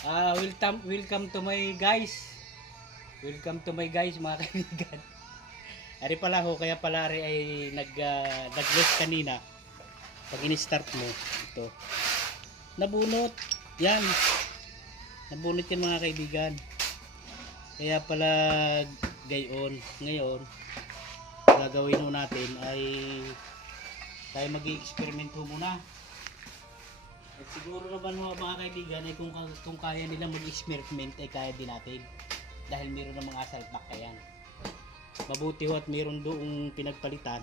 Welcome to my guys. Welcome to my guys mga kaibigan. Ari pala ho, kaya pala ari ay nag-rest kanina. Pag in-start mo, ito. Nabunot. Yan. Nabunot yan mga kaibigan. Kaya pala gayon. Ngayon, gagawin ho natin ay tayo mag-i-experiment ho muna. At siguro naman ho mga kaibigan ay kung kaya nila mag-experiment ay kaya din natin. Dahil meron ng mga asal pack yan. Mabuti ho at meron doong pinagpalitan.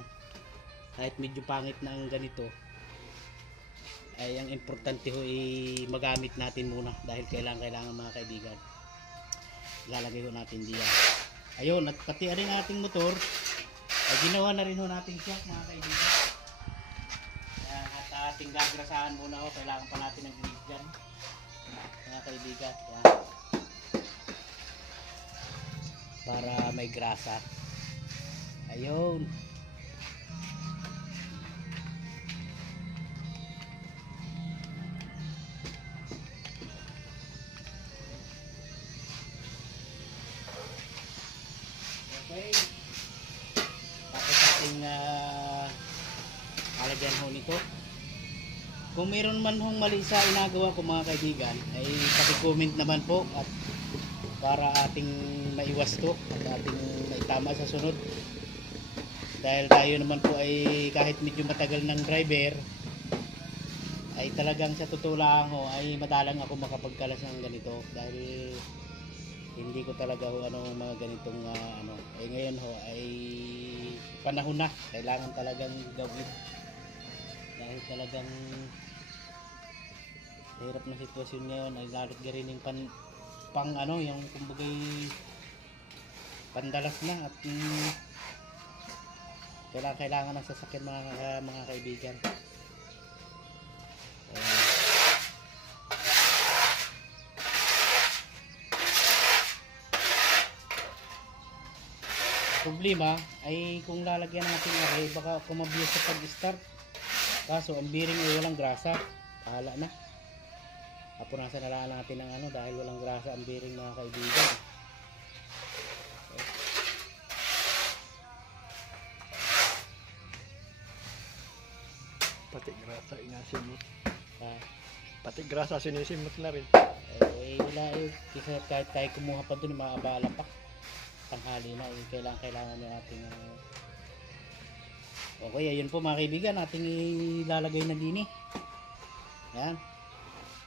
Kahit medyo pangit na ang ganito. Ay ang importante ho ay magamit natin muna. Dahil kailangan mga kaibigan. Lalagay ho natin diyan. Ayun, at pati rin ating motor. Ay ginawa na rin ho natin siya mga kaibigan. At ating gagrasahan muna ho. Kailangan pa natin ng grease dyan. Mga kaibigan. Yan. Para may grasa. Ayun. Okay. Tapos ating alagyan ho nito. Kung meron man hong mali sa inagawa ko mga kaibigan, ay paki-comment naman po at para ating maiwas to at ating maitama sa sunod. Dahil tayo naman po ay kahit medyo matagal ng driver ay talagang sa totoo lang ho ay madalang ako makapagkalas ng ganito dahil hindi ko talaga ho mga ganitong ngayon ho ay panahon na kailangan talagang gawin dahil talagang hirap na sitwasyon ngayon ay lalot garin yung yung kumbagay pandalas na at kailangan ng sasakyan mga kaibigan. Problema ay kung lalagyan natin ay baka kumabiyos sa pag-start kaso ang bearing ay walang grasa, pahala na. Punasan na lang natin ng dahil walang grasa ang bearing mga kaibigan. Pati grasa inasimot. Pati grasa sinisimot na rin. Wala kasi kahit tayo kumuha pa doon maabala pa. Tanghali na kailangan na natin okay, ayun po mga kaibigan ating ilalagay na din. Yan.